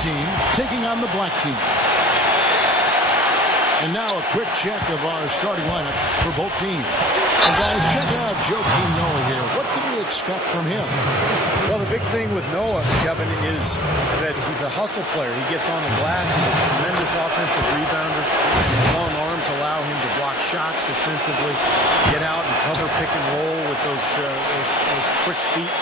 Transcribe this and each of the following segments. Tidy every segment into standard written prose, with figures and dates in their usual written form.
team taking on the black team. And now a quick check of our starting lineups for both teams. And guys, check out Joakim Noah here. What can we expect from him? Well, the big thing with Noah, Kevin, is that he's a hustle player. He gets on the glass. He's a tremendous offensive rebounder. His long arms allow him to block shots defensively, get out and cover pick and roll with those quick feet.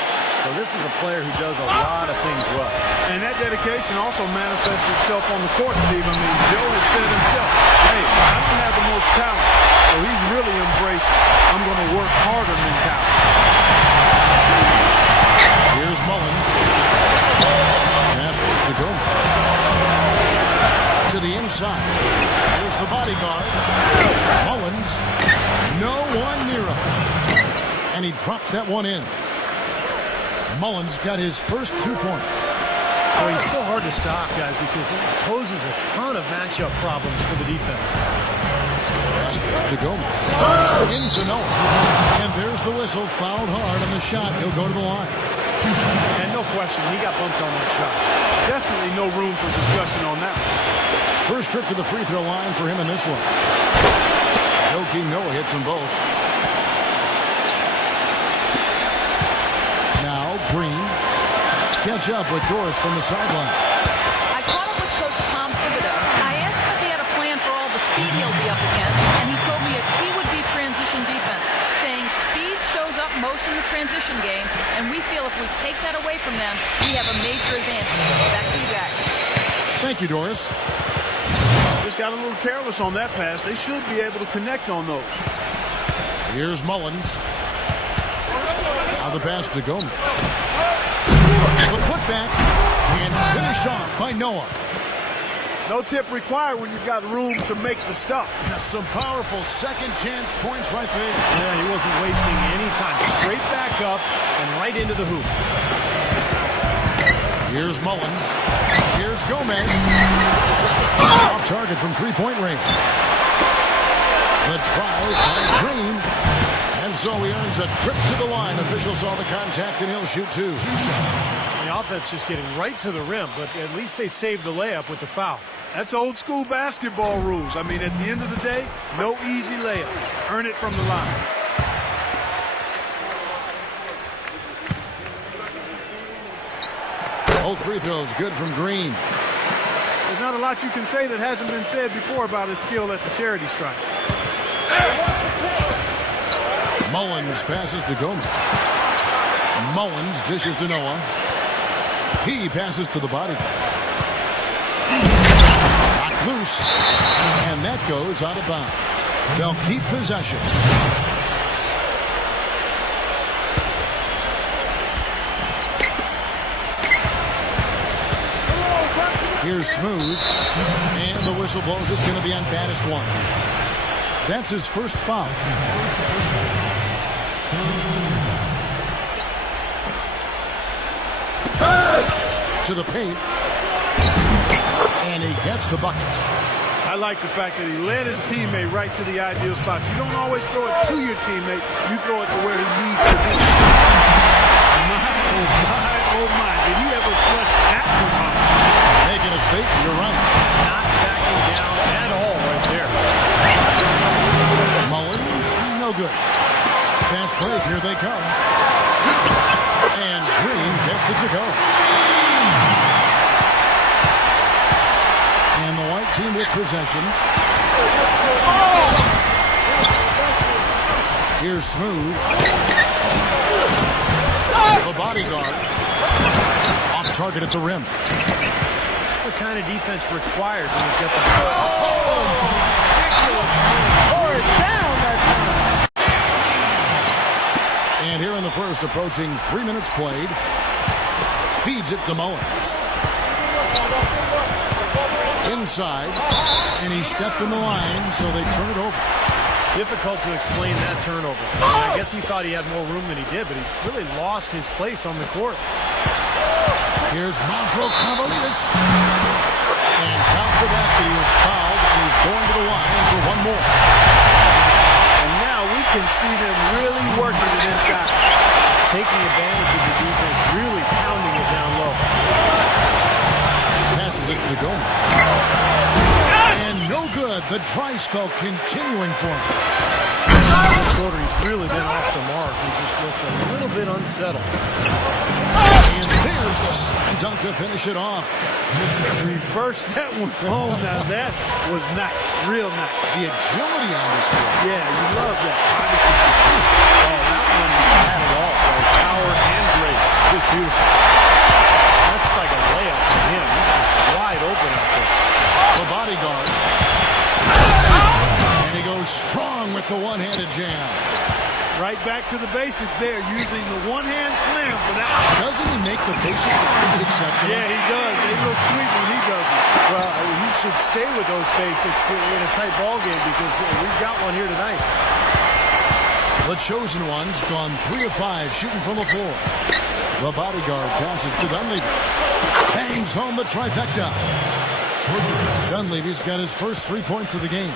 So this is a player who does a lot of things well. And that dedication also manifests itself on the court, Steve. I mean, Joe has said himself, hey, I don't have the most talent. So he's really embraced, I'm going to work harder mentality. Here's Mullins. Pass to Gomez. To the inside. Here's the bodyguard. Mullins. No one near him. And he drops that one in. Mullins got his first 2 points. Well, he's so hard to stop, guys, because it poses a ton of matchup problems for the defense. To Gomez. Into Noah. And there's the whistle. Fouled hard on the shot. He'll go to the line. And no question, he got bumped on that shot. Definitely no room for discussion on that one. First trip to the free throw line for him in this one. Joakim Noah hits them both. Now Green. Let's catch up with Doris from the sideline. I caught up with Coach Tom Thibodeau. I asked him if he had a plan for all the speed he'll be up against, and he told me a key would be transition defense, saying speed shows up most in the transition game, and we feel if we take that away from them, we have a major advantage. Back to you guys. Thank you, Doris. Just got a little careless on that pass. They should be able to connect on those. Here's Mullins. Now the pass to Gomez. The putback and finished off by Noah. No tip required when you've got room to make the stuff. Yeah, some powerful second chance points right there. Yeah, he wasn't wasting any time. Straight back up and right into the hoop. Here's Mullins. Here's Gomez. Off target from three-point range. The try by Green. And so he earns a trip to the line. Official saw the contact and he'll shoot two. The offense just getting right to the rim, but at least they saved the layup with the foul. That's old school basketball rules. I mean, at the end of the day, no easy layup. Earn it from the line. Both free throws good from Green. There's not a lot you can say that hasn't been said before about his skill at the charity stripe. Mullins passes to Gomez. Mullins dishes to Noah. He passes to the body. Knocked loose. And that goes out of bounds. They'll keep possession. Here's Smooth. And the whistle blows. It's going to be on baddest one. That's his first foul. To the paint. And he gets the bucket. I like the fact that he led his teammate right to the ideal spot. You don't always throw it to your teammate. You throw it to where he needs to be. Oh my. Did he ever flush that one out? Making a statement, you're right. Not backing down at all right there. Mullins, no good. Fast break, here they come. And Green gets it to go. And the white team with possession. Here's Smooth. The bodyguard. Off target at the rim. That's the kind of defense required when he's got the... And here in the first, approaching 3 minutes played. Feeds it to Mullins. Inside. And he stepped in the line, so they turn it over. Difficult to explain that turnover. I guess he thought he had more room than he did, but he really lost his place on the court. Here's Monfro Cavaliers. And count the basket. He was fouled, and he's going to the line for one more. And now we can see them really working it inside. Taking advantage of the defense, really pounding it down low. Pass passes it to Gomez. And no good. The dry spell continuing for him. This quarter, he's really been off the mark. He just looks a little bit unsettled. And there's the slam dunk to finish it off. Reverse that one. Oh, now that was nice. Real nice. The agility on this one. Yeah, you love that. Oh, that one had it all, bro. Power and grace. Just beautiful. That's like a layup for him. He's just wide open out there. The bodyguard. And he goes strong with the one-handed jam. Right back to the basics there, using the one-hand slam for that. Doesn't he make the basics a little bit exceptional? Yeah, he does. They look sweet when he does it. Well, he should stay with those basics in a tight ball game because we've got one here tonight. The chosen one's gone 3 of 5 shooting from the floor. The bodyguard passes to Dunleavy. Bangs home the trifecta. Dunleavy's got his first 3 points of the game.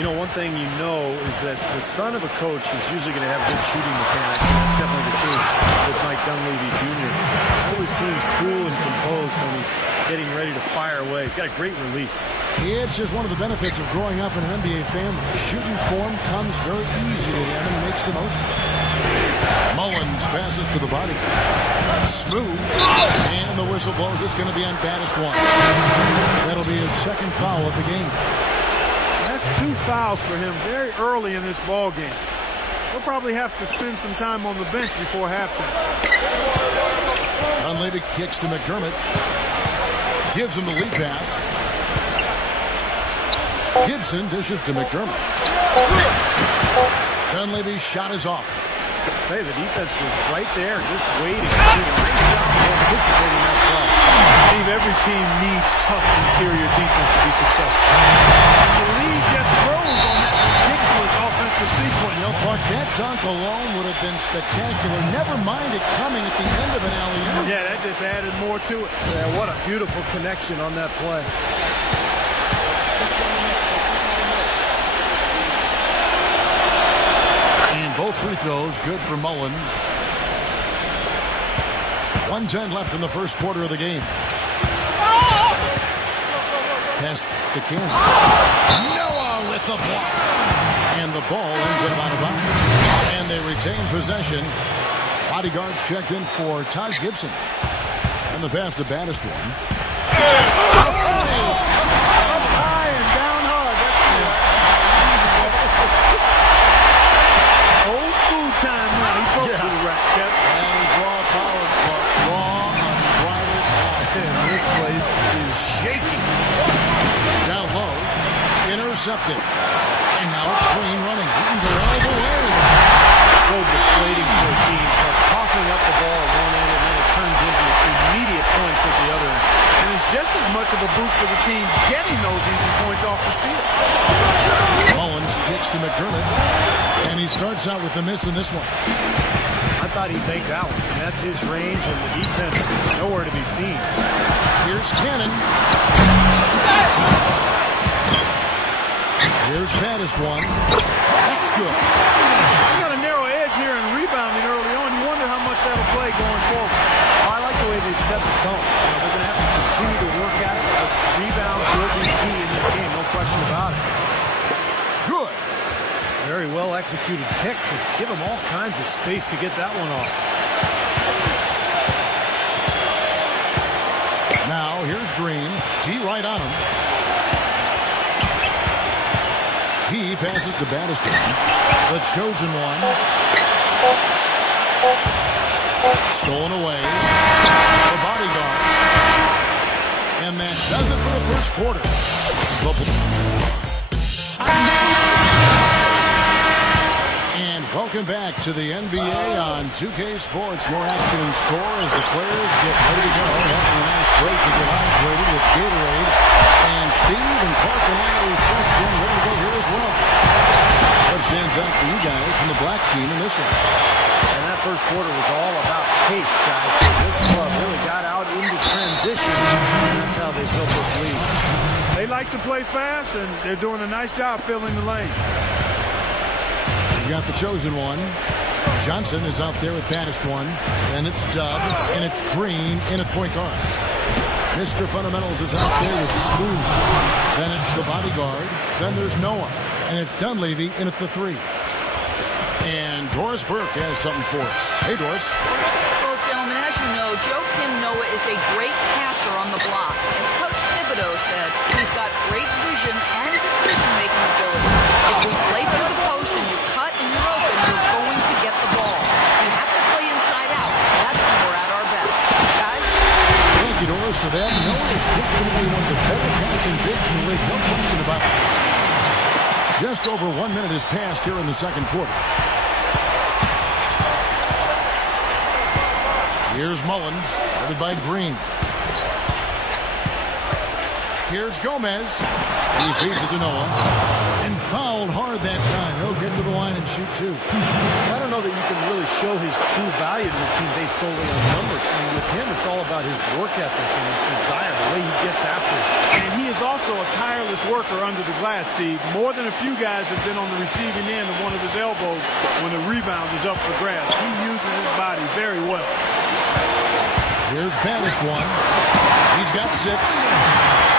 You know, one thing you know is that the son of a coach is usually going to have good shooting mechanics. And that's definitely the case with Mike Dunleavy Jr. Always seems cool and composed when he's getting ready to fire away. He's got a great release. It's just one of the benefits of growing up in an NBA family. Shooting form comes very easy to him, and he makes the most of it. Mullins passes to the body. Smooth. And the whistle blows. It's going to be on baddest one. That'll be his second foul of the game. That's 2 fouls for him very early in this ball game. He'll probably have to spend some time on the bench before halftime. Dunleavy kicks to McDermott. Gives him the lead pass. Gibson dishes to McDermott. Dunleavy's shot is off. Hey, the defense was right there, just waiting. Did a nice job of anticipating that play. Steve, every team needs tough interior defense to be successful. And the lead just grows on that ridiculous offensive sequence. You know, Clark, that dunk alone would have been spectacular. Never mind it coming at the end of an alley-oop. Yeah, that just added more to it. Yeah, what a beautiful connection on that play. Both free throws good for Mullins. 1:10 left in the first quarter of the game. Pass to Kansas. Noah with the block. And the ball ends up out of bounds. And they retain possession. Bodyguards checked in for Ty Gibson. And the pass to baddest one. High and down hard. Old school time now. He broke to the rack. And he's raw power, raw, unbridled power. And this place is shaking. Down low, intercepted. And now it's Green running. He can go all the way. So deflating for a team. Coughing up the ball at one end, and then it turns into immediate points at the other end. And it's just as much of a boost for the team getting those easy points off the steal. Mullins kicks to McDermott. And he starts out with the miss in this one. I thought he'd make that one. And that's his range, and the defense nowhere to be seen. Here's Cannon. Here's baddest one. That's good. He's got a narrow edge here in rebounding early on. You wonder how much that'll play going forward. I like the way they've set the tone. They're going to have to continue to work at it, but rebounds will be key in this game, no question about it. Good. Very well executed pick to give him all kinds of space to get that one off. Now here's Green. D right on him. He passes to baddest one. The chosen one. Stolen away. The bodyguard. And that does it for the first quarter. And welcome back to the NBA on 2K Sports. More action in store as the players get ready to go. Having a nice break to get hydrated with Gatorade. And Steve and Clark and I are refreshed and ready to go here as well. What stands out for you guys from the black team in this one? And that first quarter was all about pace, guys. This club really got out into transition, and that's how they built this lead. They like to play fast, and they're doing a nice job filling the lane. You got the chosen one. Johnson is out there with baddest one. And it's Dub, and it's Green in at point guard. Mr. Fundamentals is out there with Smooth. Then it's the bodyguard. Then there's Noah. And it's Dunleavy in at the 3. And Doris Burke has something for us. Hey, Doris. Well, gentlemen, as you know, Joakim Noah is a great passer on the block. As Coach Thibodeau said, he's got great vision and decision-making ability. If we play through the post and you cut and you're open, you're going to get the ball. You have to play inside out. That's when we're at our best. Guys? Thank you, Doris, for that. Noah is definitely one of the better passing bigs in the league. No question about it. Just over 1 minute has passed here in the second quarter. Here's Mullins, headed by Green. Here's Gomez. He feeds it to Noah. And fouled hard that time. He'll get to the line and shoot 2. I don't know that you can really show his true value to this team based solely on numbers. I mean, with him, it's all about his work ethic and his desire, the way he gets after it. And he is also a tireless worker under the glass, Steve. More than a few guys have been on the receiving end of one of his elbows when the rebound is up for grabs. He uses his body very well. Here's Baddest one. He's got 6.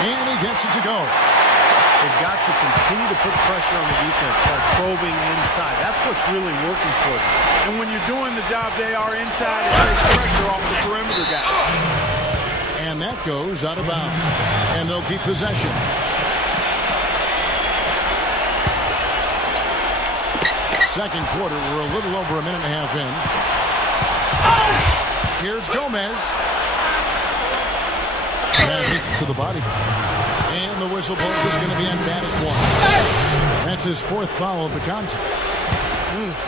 And he gets it to go. They've got to continue to put pressure on the defense by probing inside. That's what's really working for them. And when you're doing the job they are inside, it takes pressure off the perimeter guy. And that goes out of bounds. And they'll keep possession. Second quarter, we're a little over a minute and a half in. Here's Gomez. Has it to the body. And the whistle blows is going to be on Baddest one. That's his 4th foul of the contest.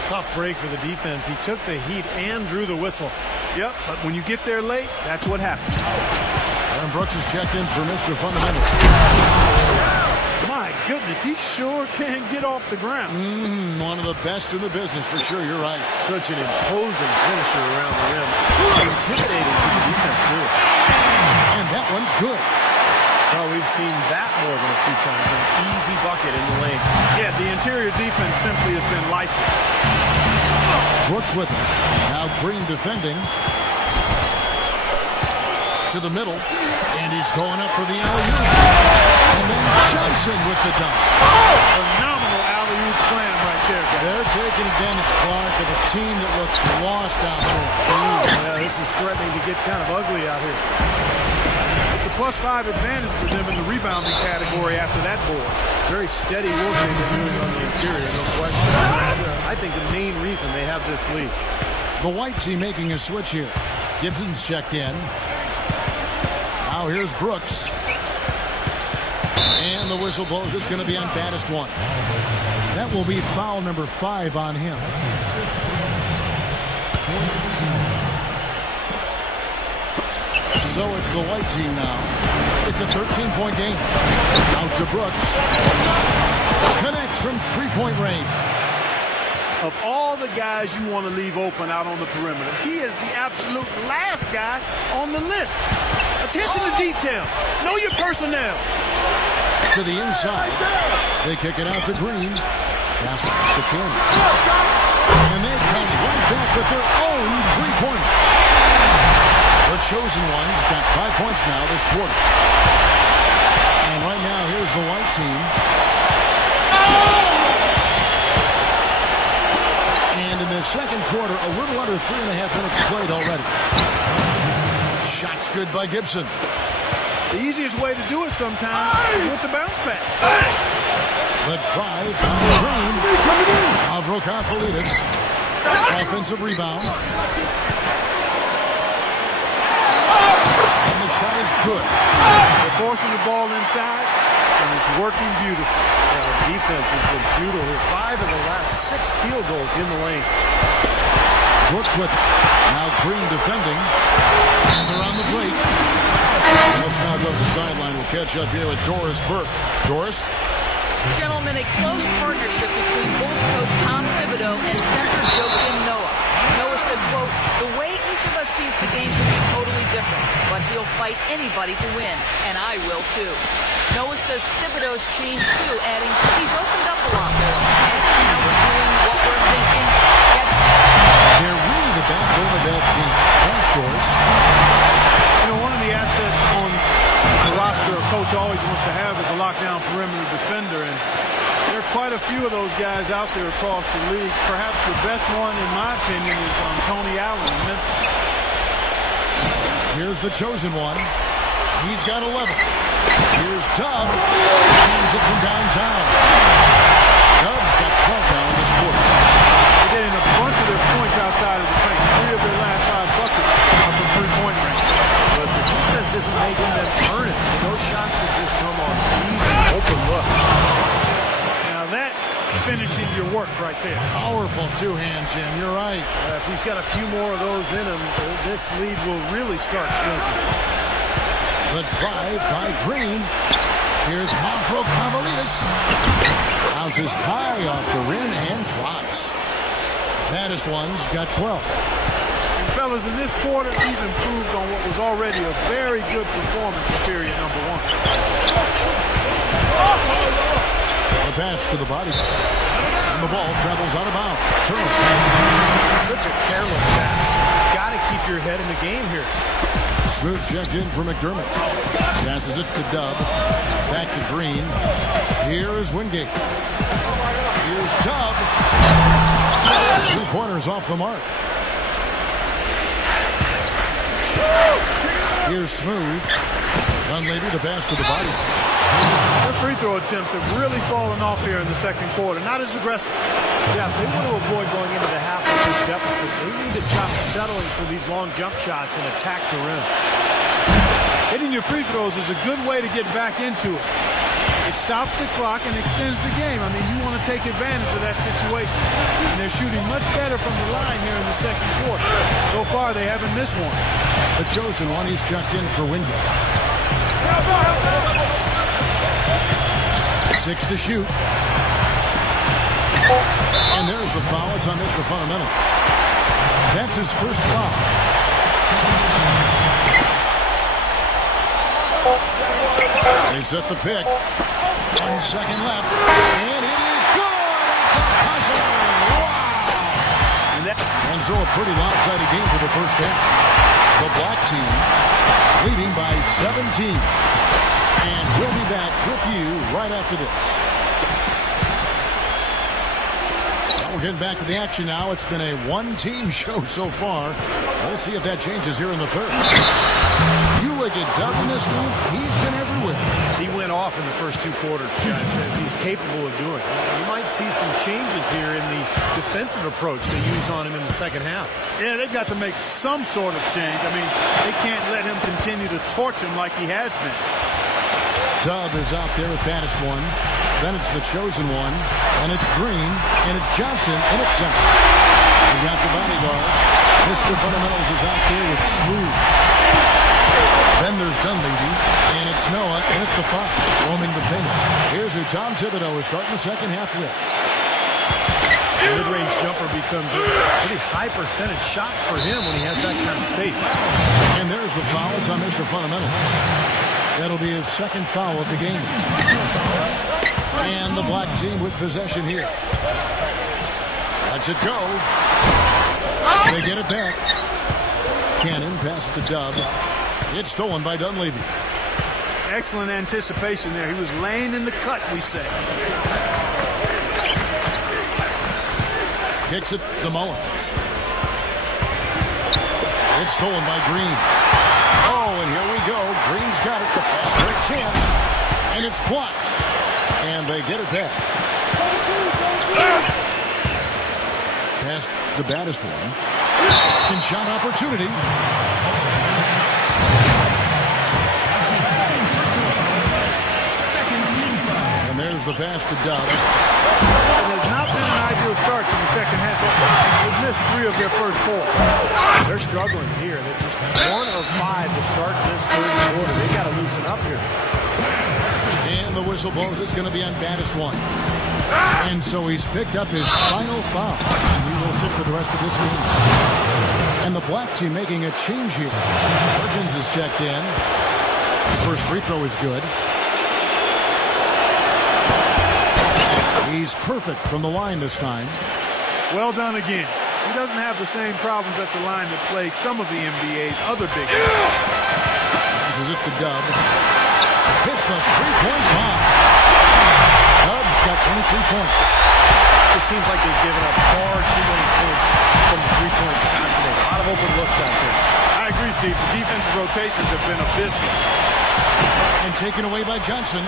Tough break for the defense. He took the heat and drew the whistle. Yep, but when you get there late, that's what happens. Aaron Brooks is checked in for Mr. Fundamental. My goodness, he sure can get off the ground. One of the best in the business, for sure. You're right. Such an imposing finisher around the rim. Intimidating to the defense, too. And that one's good. Well, we've seen that more than a few times. An easy bucket in the lane. Yeah, the interior defense simply has been lifeless. Brooks with it. Now Green defending. To the middle. And he's going up for the alley-oop. And then Johnson with the dunk. Phenomenal alley-oop slam right there, guys. They're taking advantage, Clark, of a team that looks lost out there. Yeah, this is threatening to get kind of ugly out here. It's a +5 advantage for them in the rebounding category after that board. Very steady work they've been doing on the interior, no question. That's, I think the main reason they have this lead. The white team making a switch here. Gibson's checked in. Now here's Brooks. And the whistle blows. It's going to be on Baddest one. That will be foul number 5 on him. So it's the white team now. It's a 13-point game. Out to Brooks. Connects from 3-point range. Of all the guys you want to leave open out on the perimeter, he is the absolute last guy on the list. Attention to detail. Know your personnel. To the inside. They kick it out to Green. Pass to Kim. And they come right back with their own 3-pointer. The chosen ones got 5 points now this quarter. And right now, here's the white team. And in the second quarter, a little under 3.5 minutes played already. Shots good by Gibson. The easiest way to do it sometimes is with the bounce back. The drive by Green. Avrokafalidis. Offensive rebound. And the shot is good. They're forcing the ball inside, and it's working beautifully. Yeah, the defense has been futile here. 5 of the last 6 field goals in the lane. Brooks with it. Now Green defending. And they're on the break. Let's now go to the sideline. We'll catch up here with Doris Burke. Doris? Gentlemen, a close partnership between Bulls coach Tom Thibodeau and center Joakim Noah. Noah said, quote, "The way each of us sees the game can be totally different, but he'll fight anybody to win, and I will too." Noah says Thibodeau's changed too, adding, "He's opened up a lot more, asking how we're doing, what we're thinking." They're really the backbone of that team. Thanks, Doris. You know, one of the assets on coach always wants to have is a lockdown perimeter defender, and there are quite a few of those guys out there across the league. Perhaps the best one, in my opinion, is Tony Allen in Memphis. Here's the chosen one. He's got 11. Here's Dub. Hands it from downtown. Dub's got 12 now in this quarter. They're getting a bunch of their points outside of the paint. 3 of their last 5 buckets are from three-point range. But the defense isn't making them earn it. Those shots have just come on easy, open look. Now that's finishing your work right there. Powerful two-hand, Jim. You're right. If he's got a few more of those in him, this lead will really start shrinking. The drive by Green. Here's Mafro Cavalitas. Bounces high off the rim and drops. Baddest one's got 12. And fellas, in this quarter, he's improved on what was already a very good performance in period number 1. The pass to the body. And the ball travels out of bounds. Turnover. Such a careless pass. Got to keep your head in the game here. Smooth checked in for McDermott. Passes it to Dub. Back to Green. Here is Wingate. Here's Dub. 2 pointers off the mark. Here's Smooth. Dunleavy, the pass to the body. Their free throw attempts have really fallen off here in the second quarter. Not as aggressive. Yeah, if they want to avoid going into the half with this deficit, they need to stop settling for these long jump shots and attack the rim. Hitting your free throws is a good way to get back into it. It stops the clock and extends the game. I mean, you want to take advantage of that situation. And they're shooting much better from the line here in the second quarter. So far, they haven't missed one. The chosen one, he's checked in for Wingate. 6 to shoot. And there's the foul. It's on Mr. Fundamentals. That's his first foul. They set the pick. 1 second left. And it is good. Wow. And so a pretty lopsided game for the first half. The black team leading by 17. And we'll be back with you right after this. We're getting back to the action now. It's been a one-team show so far. We'll see if that changes here in the third. Ulick and Dub in this move, he's been everywhere. He went off in the first 2 quarters, as he's capable of doing. You might see some changes here in the defensive approach they use on him in the second half. Yeah, they've got to make some sort of change. I mean, they can't let him continue to torch him like he has been. Dub is out there with baddest one. Then it's the chosen one. And it's Green. And it's Johnson. And it's center. We got the bodyguard. Mr. Fundamentals is out there with Smooth. Then there's Dunleavy. And it's Noah. And it's the Fox roaming the paint. Here's who Tom Thibodeau is starting the second half with. The mid-range jumper becomes a pretty high percentage shot for him when he has that kind of space. And there's the foul. It's on Mr. Fundamentals. That'll be his second foul of the game. And the black team with possession here. Lets it go. They get it back. Cannon passes to Dub. It's stolen by Dunleavy. Excellent anticipation there. He was laying in the cut, we say. Kicks it to Mullins. It's stolen by Green. Oh, and here we go. Green's got it. The pass for a chance. And it's blocked. And they get it back. Pass the baddest one. And shot opportunity. And there's the pass to Dub. It has not been an ideal start to the second half. They've missed 3 of their first 4. They're struggling here. They're just 1 of 5 to start this third quarter. They got to loosen up here. And the whistle blows. It's going to be on baddest one. And so he's picked up his final foul. And he will sit for the rest of this game. And the black team making a change here. Perkins is checked in. First free throw is good. He's perfect from the line this time. Well done again. He doesn't have the same problems at the line that plague some of the NBA's other big guys. Passes it to Dub. Hits the three-point bomb. Dubs got 23 points. It seems like they've given up far too many points from the three-point shot today. A lot of open looks out there. I agree, Steve. The defensive rotations have been abysmal. And taken away by Johnson.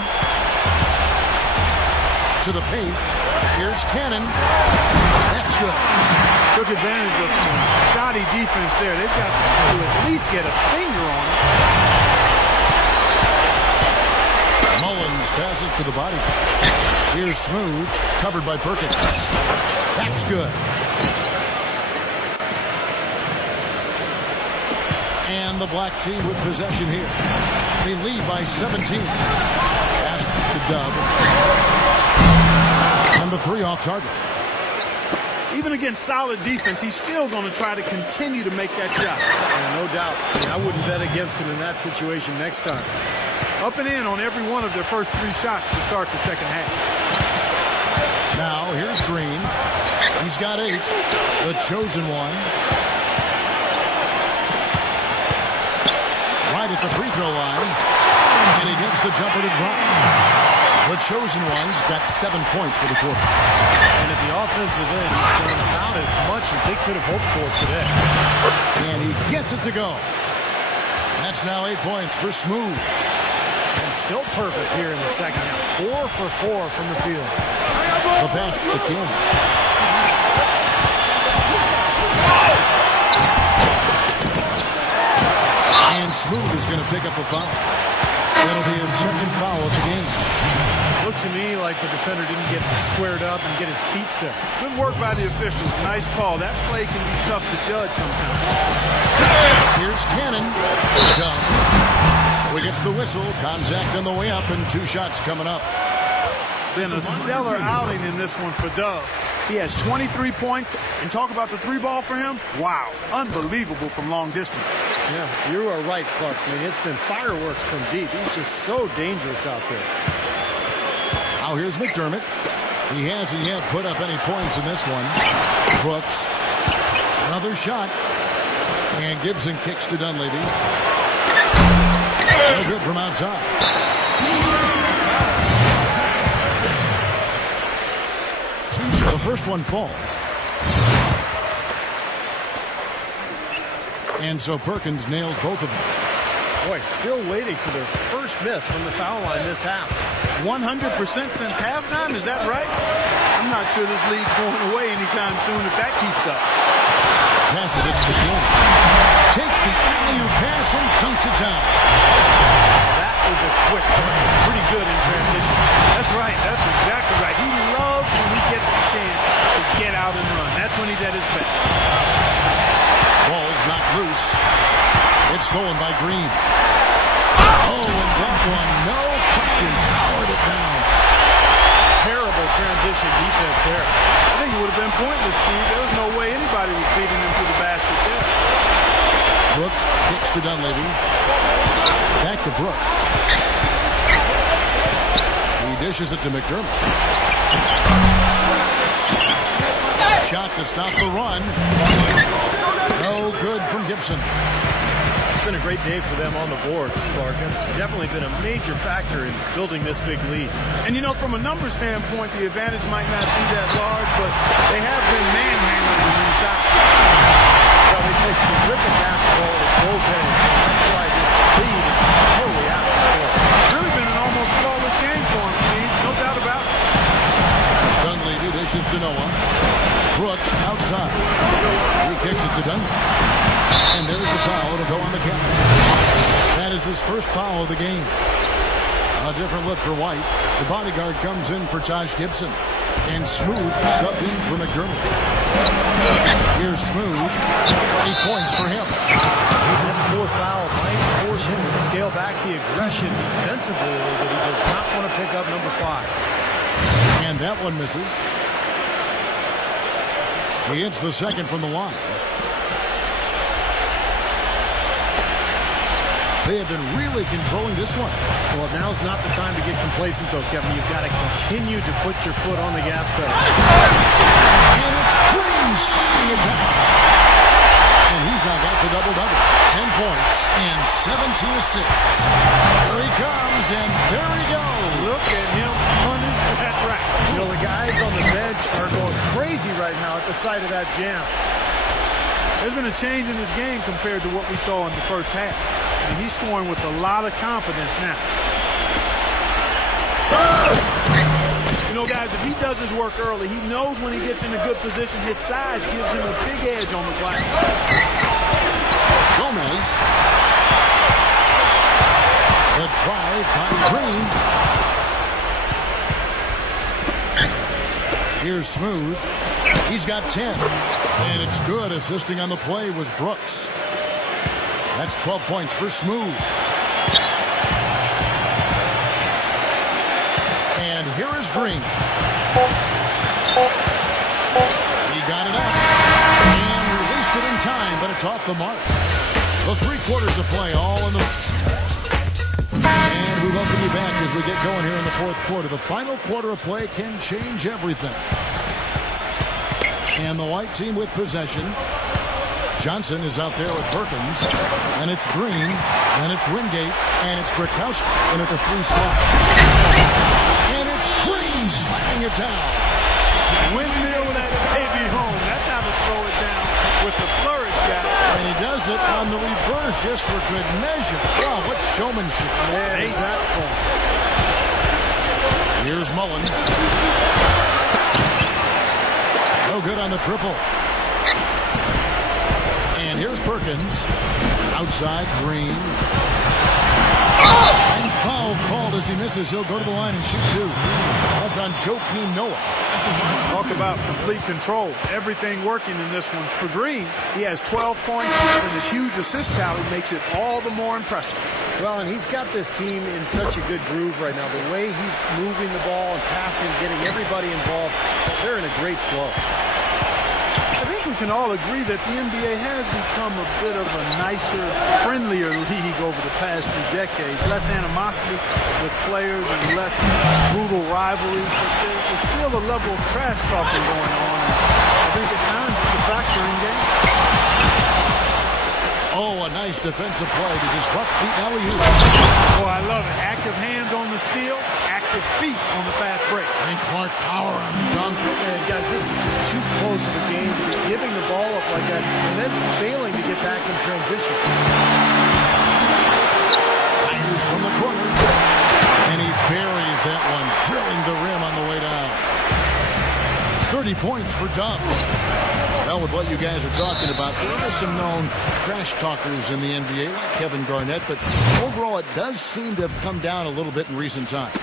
To the paint. Here's Cannon. That's good. Took advantage of some shoddy defense there. They've got to at least get a finger on it. Mullins passes to the body. Here's Smooth, covered by Perkins. That's good. And the black team with possession here. They lead by 17. Pass to Dub. And the three off target. Even against solid defense, he's still going to try to continue to make that shot. Yeah, no doubt. I wouldn't bet against him in that situation next time. Up and in on every one of their first three shots to start the second half. Now, here's Green. He's got 8. The chosen one. Right at the free throw line. And he gets the jumper to drop. The chosen one's got 7 points for the quarter. And at the offensive end, he's done about as much as they could have hoped for today. And he gets it to go. That's now 8 points for Smooth. And still perfect here in the second half. 4 for 4 from the field. The pass to Kim. And Smooth is going to pick up a foul. That'll be his second foul of the game. Looked to me like the defender didn't get squared up and get his feet set. Good work by the officials. Nice call. That play can be tough to judge sometimes. Here's Cannon. Dub. So he gets the whistle. Contact on the way up and 2 shots coming up. Been a stellar outing in this one for Dub. He has 23 points, and talk about the 3-ball for him. Wow, unbelievable from long distance. Yeah, you are right, Clark. I mean, it's been fireworks from deep. He's just so dangerous out there. Now here's McDermott. He hasn't yet put up any points in this one. Brooks. Another shot. And Gibson kicks to Dunleavy. No good from outside. The first one falls. And so Perkins nails both of them. Boy, still waiting for their first miss from the foul line this half. 100% since halftime, is that right? I'm not sure this lead's going away anytime soon if that keeps up. Passes it to Kim. Takes the alley-oop pass and dunks it down. That is a quick play. Pretty good in transition. That's right. That's exactly right. He loves when he gets the chance to get out and run. That's when he's at his best. Ball's knocked loose. It's stolen by Green. Oh, and that one, no question, powered it down. Terrible transition defense there. I think it would have been pointless, Steve. There was no way anybody was feeding him to the basket there. Brooks kicks to Dunleavy. Back to Brooks. He dishes it to McDermott. Shot to stop the run. No good from Gibson. It's been a great day for them on the boards, Clark. It's definitely been a major factor in building this big lead. And, you know, from a numbers standpoint, the advantage might not be that large, but they have been manhandling them inside. Well, they play terrific basketball at both ends. That's why this lead is totally out of control. It's really been an almost flawless game for him, Steve. No doubt about it. Dunleavy dishes to Noah. Brooks outside. He kicks it to Dunleavy. And there's the foul to go on the count. That is his first foul of the game. A different look for White. The bodyguard comes in for Taj Gibson. And Smooth subbed in for McDermott. Here's Smooth. 8 points for him. That 4th foul might force him to scale back the aggression defensively a little bit. He does not want to pick up number 5. And that one misses. He hits the second from the line. They have been really controlling this one. Well, now's not the time to get complacent, though, Kevin. You've got to continue to put your foot on the gas pedal. And it's Green shooting it down. And he's now got the double-double. 10 points and 17 assists. Here he comes, and there he goes. Look at him punish that rack. You know, the guys on the bench are going crazy right now at the sight of that jam. There's been a change in his game compared to what we saw in the first half. And he's scoring with a lot of confidence now. You know, guys, if he does his work early, he knows when he gets in a good position, his size gives him a big edge on the glass. Gomez. The drive by Green. Here's Smooth. He's got 10. And it's good. Assisting on the play was Brooks. That's 12 points for Smooth. And here is Green. He got it up. And released it in time, but it's off the mark. The 3 quarters of play all in the... And we welcome you back as we get going here in the 4th quarter. The final quarter of play can change everything. And the white team with possession. Johnson is out there with Perkins. And it's Green. And it's Wingate. And it's Brickhouse. And at the 3 slot. And it's Green slapping it down. Windmill that baby home. That's how to throw it down with the flourish, guy. And he does it on the reverse just for good measure. Wow, what showmanship. Man, is that fun. Here's Mullins. No good on the triple. And here's Perkins. Outside, Green. And foul called as he misses. He'll go to the line and shoot 2. That's on Joakim Noah. Talk about complete control. Everything working in this one. For Green, he has 12 points, and his huge assist tally makes it all the more impressive. Well, and he's got this team in such a good groove right now. The way he's moving the ball and passing, getting everybody involved, they're in a great flow. I think we can all agree that the NBA has become a bit of a nicer, friendlier league over the past few decades. Less animosity with players and less brutal rivalries. But there's still a level of trash talking going on. I think at times it's a factor in games. Oh, a nice defensive play to disrupt the alley-oop. Oh, I love it. Active hands on the steal, active feet on the fast break. And Clark power on the dunk. And guys, this is just too close of a game to be giving the ball up like that and then failing to get back in transition. Fires from the corner. And he buries that one, drilling the rim on the way down. 30 points for Dub. Well, with what you guys are talking about, there are some known trash talkers in the NBA, like Kevin Garnett, but overall it does seem to have come down a little bit in recent times.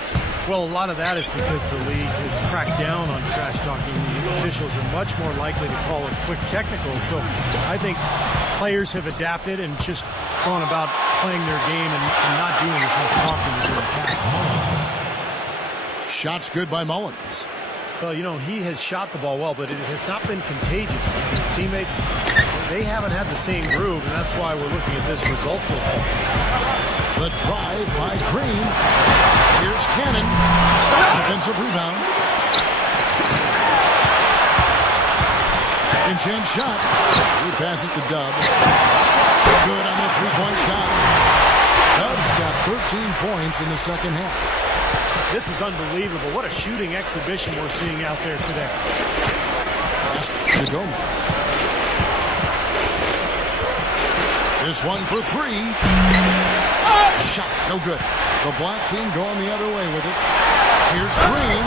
Well, a lot of that is because the league has cracked down on trash talking. The officials are much more likely to call it quick technicals. So I think players have adapted and just gone about playing their game and not doing as much talking as in the past. Shots good by Mullins. Well, you know, he has shot the ball well, but it has not been contagious. His teammates, they haven't had the same groove, and that's why we're looking at this result so far. The drive by Green. Here's Cannon. Defensive rebound. Second chance shot. He passes to Dub. Good on the three-point shot. Dub's got 13 points in the second half. This is unbelievable. What a shooting exhibition we're seeing out there today. Pass to Gomez. This one for 3. Shot, no good. The black team going the other way with it. Here's Green.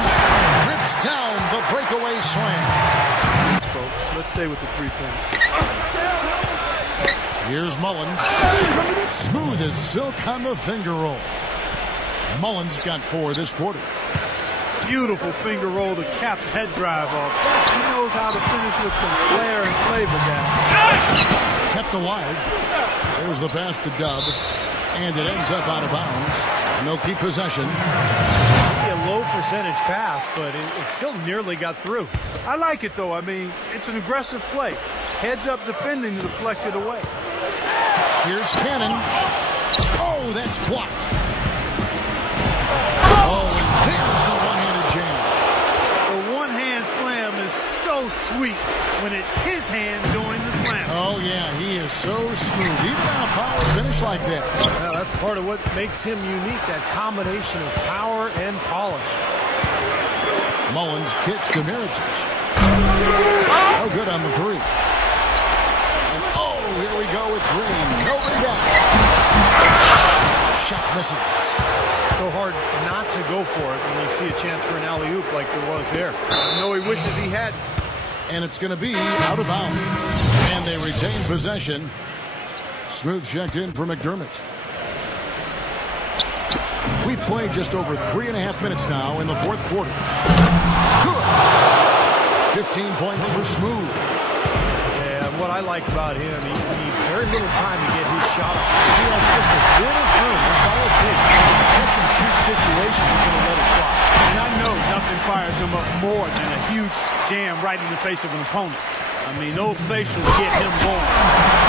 Rips down the breakaway slam. Let's stay with the 3-point. Here's Mullins. Smooth as silk on the finger roll. Mullins got 4 this quarter. Beautiful finger roll to cap head drive off. He knows how to finish with some flair and flavor, guys. Kept alive. There's the pass to Dub. And it ends up out of bounds. And they'll keep possession. A low percentage pass, but it still nearly got through. I like it, though. I mean, it's an aggressive play. Heads up defending to deflect it away. Here's Cannon. Oh, that's blocked. Oh, and there's the one-handed jam. The one-hand slam is so sweet. when it's his hand doing the slam. Oh, yeah, he is so smooth. Even on a power finish like that. Well, that's part of what makes him unique, that combination of power and polish. Mullins kicks to Miritich. Oh, good on the three. And oh, here we go with Green. Nobody got it. Shot misses. So hard not to go for it when you see a chance for an alley-oop like there was there. I know he wishes he had. And it's going to be out of bounds. And they retain possession. Smooth checked in for McDermott. We've played just over 3.5 minutes now in the fourth quarter. Good. 15 points for Smooth. Yeah, what I like about him, he needs very little time to get his shot off. He has just a bit of room. That's all it takes. Catch and shoot situation, he's going to let it fly. And I know nothing fires him up more than a huge jam right in the face of an opponent. I mean, those facials get him going.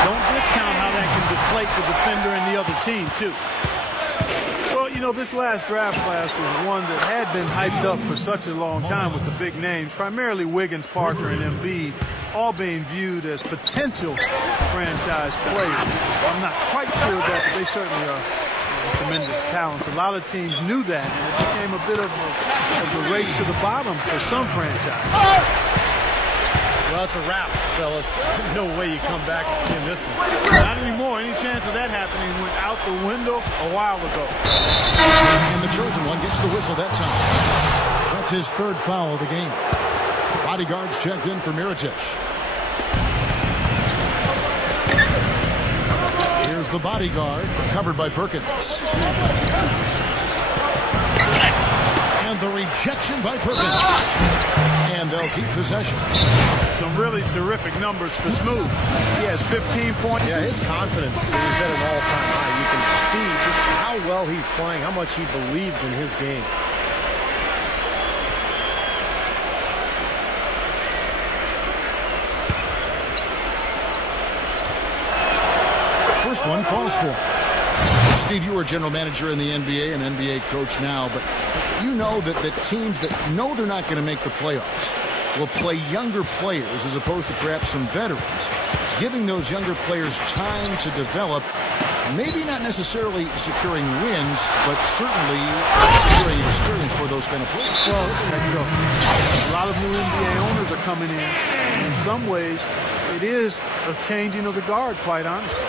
Don't discount how that can deflate the defender and the other team, too. Well, you know, this last draft class was one that had been hyped up for such a long time with the big names, primarily Wiggins, Parker, and Embiid, all being viewed as potential franchise players. I'm not quite sure of that, but they certainly are tremendous talents. A lot of teams knew that, and it became a bit of a race to the bottom for some franchise. Well, it's a wrap, fellas. No way you come back in this one. Not anymore. Any chance of that happening went out the window a while ago. And the chosen one gets the whistle that time. That's his third foul of the game. Bodyguards checked in for Miritich. Here's the bodyguard, covered by Perkins. And the rejection by Perkins. And they'll keep possession. Some really terrific numbers for Smooth. He has 15 points. Yeah, his confidence is at an all-time high. You can see just how well he's playing, how much he believes in his game. First one falls for him. Steve, you are general manager in the NBA and NBA coach now, but you know that the teams that know they're not going to make the playoffs will play younger players as opposed to perhaps some veterans, giving those younger players time to develop, maybe not necessarily securing wins, but certainly securing experience for those kind of players. Well, there you go. A lot of new NBA owners are coming in. In some ways, it is a changing of the guard, quite honestly.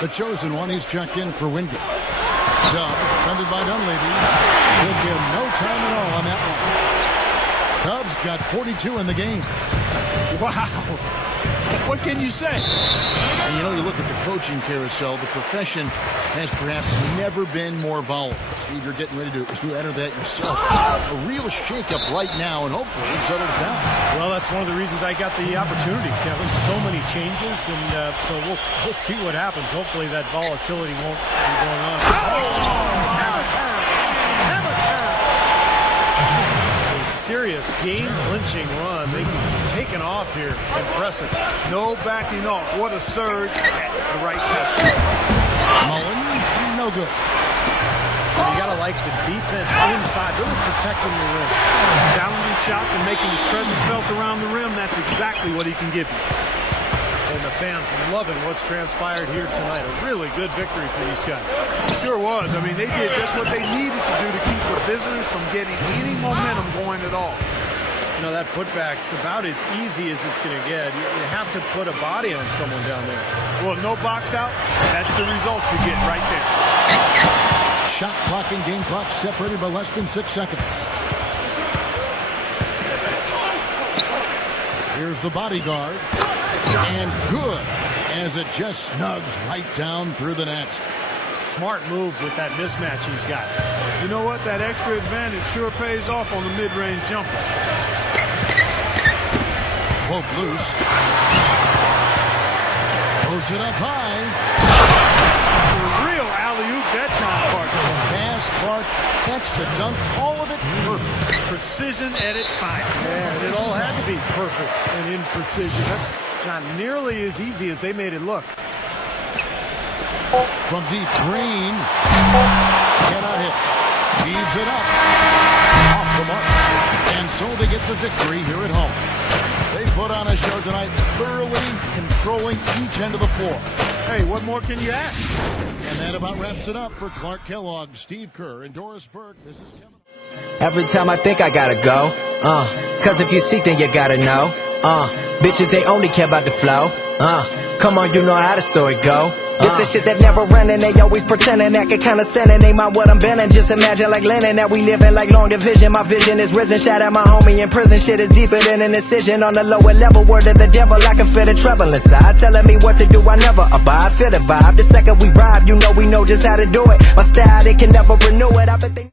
The chosen one, he's checked in for Wingate. Dub, defended by Dunleavy. Took him no time at all on that one. Dub's got 42 in the game. Wow. What can you say? And you know, you look at the coaching carousel, the profession has perhaps never been more volatile. Steve, you're getting ready to enter that yourself. A real shakeup right now, and hopefully it settles down. Well, that's one of the reasons I got the opportunity, Kevin. So many changes, and so we'll see what happens. Hopefully that volatility won't be going on. Hammer time! Hammer time! This is a serious game-clinching run. They've taken off here. Impressive. No backing off. What a surge at the right time. Mullins, no good. You gotta like the defense inside, really protecting the rim. Challenging shots and making his presence felt around the rim, that's exactly what he can give you. And the fans loving what's transpired here tonight. A really good victory for these guys. It sure was. I mean, they did just what they needed to do to keep the visitors from getting any momentum going at all. You know, that putback's about as easy as it's going to get. You have to put a body on someone down there. Well, no box out, that's the results you get right there. Shot clock and game clock separated by less than 6 seconds. Here's the bodyguard. And good, as it just snugs right down through the net. Smart move with that mismatch he's got. You know what? That extra advantage sure pays off on the mid-range jumper. Poke loose. Throws it up high. A real alley-oop that time, Parker. Pass, Clark, catch the dunk, all of it perfect. Precision at its finest. And it all had to be perfect and in precision. That's not nearly as easy as they made it look. From deep, Green cannot hit. Feeds it up. Off the mark. And so they get the victory here at home. They put on a show tonight, thoroughly controlling each end of the floor. Hey, what more can you ask? And that about wraps it up for Clark Kellogg, Steve Kerr, and Doris Burke. This is Kevin. Every time I think I gotta go, cause if you seek then you gotta know, bitches they only care about the flow, come on you know how the story go. It's the shit that never run and they always pretending that can kinda send and they mind what I'm bending. Just imagine like Lennon that we living like long division. My vision is risen, shout out my homie in prison. Shit is deeper than an incision on the lower level. Word of the devil, I can feel the trouble inside, telling me what to do, I never abide. Feel the vibe, the second we ride, you know we know just how to do it. My style, they can never renew it. I've been thinking